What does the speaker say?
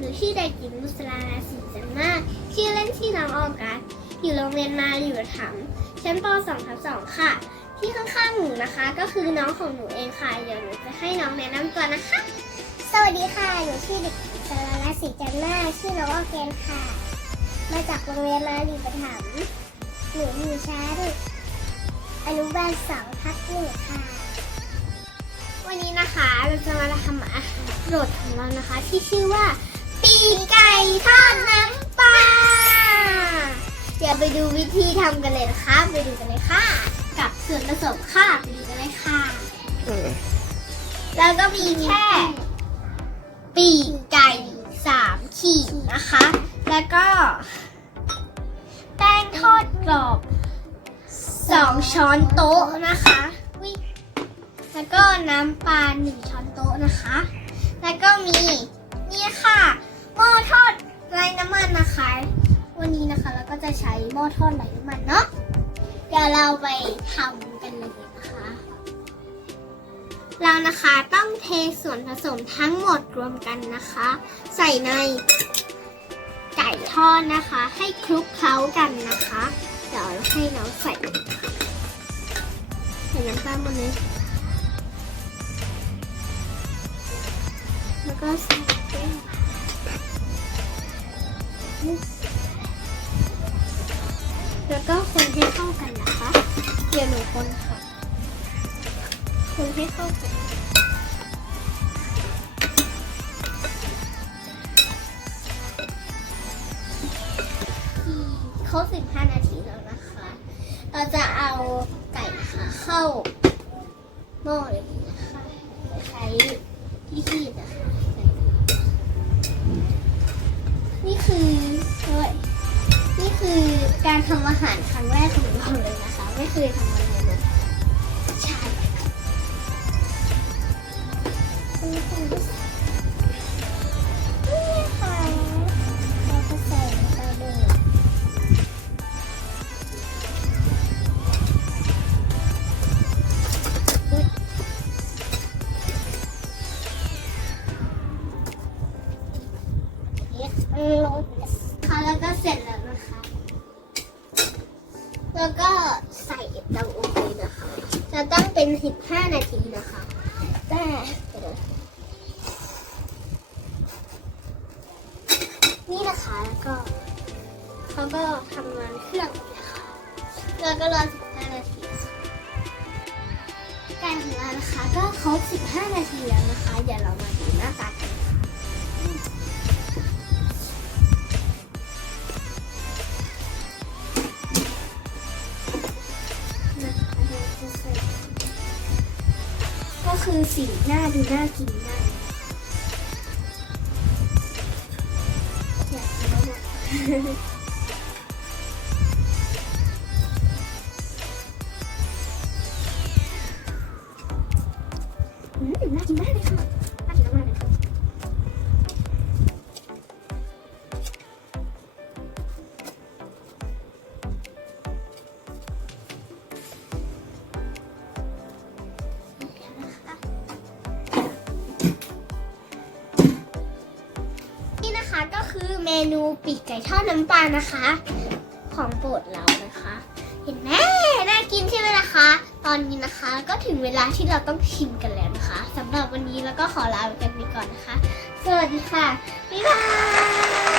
หนูชื่อเด็กหญิงมุสลาราศีจันมาชื่อเล่นชื่อน้องออกัสอยู่โรงเรียนมาลีอุถัมภ์ชั้นป .2 ทับ2ค่ะ ที่ข้างๆหนูนะคะ ก็คือน้องของหนูเองค่ะเดี๋ยวหนูจะให้น้องแนะนำตัวนะคะ สวัสดีค่ะหนูชื่อเด็กหญิงสารรัตน์ศรีจันมาชื่อน้องออร์แกนค่ะ มาจากโรงเรียนมาลีประถมภ์หนูอยู่ชั้นอนุบาลสองทับหนึ่งค่ะ วันนี้นะคะเราจะมาทำอาหารโปรดของเรานะคะ ที่ชื่อว่า ปีกไก่ทอดน้ำปลาเดี๋ยวไปดูวิธีทำกันเลยนะคะไปดูกันเลยค่ะ กับส่วนผสมค่ะไปดูกันเลยค่ะ แล้วก็มีแค่ปีกไก่สามขีดนะคะ แล้วก็ แป้งทอดกรอบสองช้อนโต๊ะนะคะอุ๊ยแล้วก็น้ำปลาหนึ่งช้อนโต๊ะนะคะ แล้วก็มี จะใช้หม้อทอดไร้น้ำมันเนาะเดี๋ยวเราไปทำกันเลยนะคะ เรานะคะต้องเทส่วนผสมทั้งหมดรวมกันนะคะ ใส่ในไก่ทอดนะคะ ให้คลุกเคล้ากันนะคะ เดี๋ยวให้น้องใส่ใส่น้ำตาลหมดเลยแล้วก็ใส่แป้งแล้ว ก็คนให้เข้ากันนะคะเดี๋ยวหนูคนค่ะ คนให้เข้ากันครบ15 นาทีแล้วนะคะ เราจะเอาไก่ค่ะเข้าหม้อเลยนะคะใช้ที่ การทำอาหารครั้งแรกของเราเลยนะคะ ไม่เคยทำอะไรเลยใช่ค่ะแล้วก็เสร็จแล้วนะคะ แล้วก็ใส่เตาอบเลยนะคะ จะตั้งเป็น 15 นาทีนะคะแต่นี่นะคะแล้วก็เขาก็ทำงานเครื่องนะคะแล้วก็รอ 15 นาทีค่ะไก่ของเรานะคะก็ครบ 15 นาทีแล้วนะคะ เดี๋ยวเรามาดูหน้าตากัน คือสีหน้าดูน่ากินมากอยากกินแล้ว มนูปีกไก่ทอดน้ำปลานะคะ ของโปรดเรานะคะ เห็นไหมน่ากินใช่ไหมล่ะคะ ตอนนี้นะคะก็ถึงเวลาที่เราต้องชิมกันแล้วนะคะสำหรับวันนี้เราก็ขอลาไปกันไปก่อนนะคะ สวัสดีค่ะ บ๊ายบาย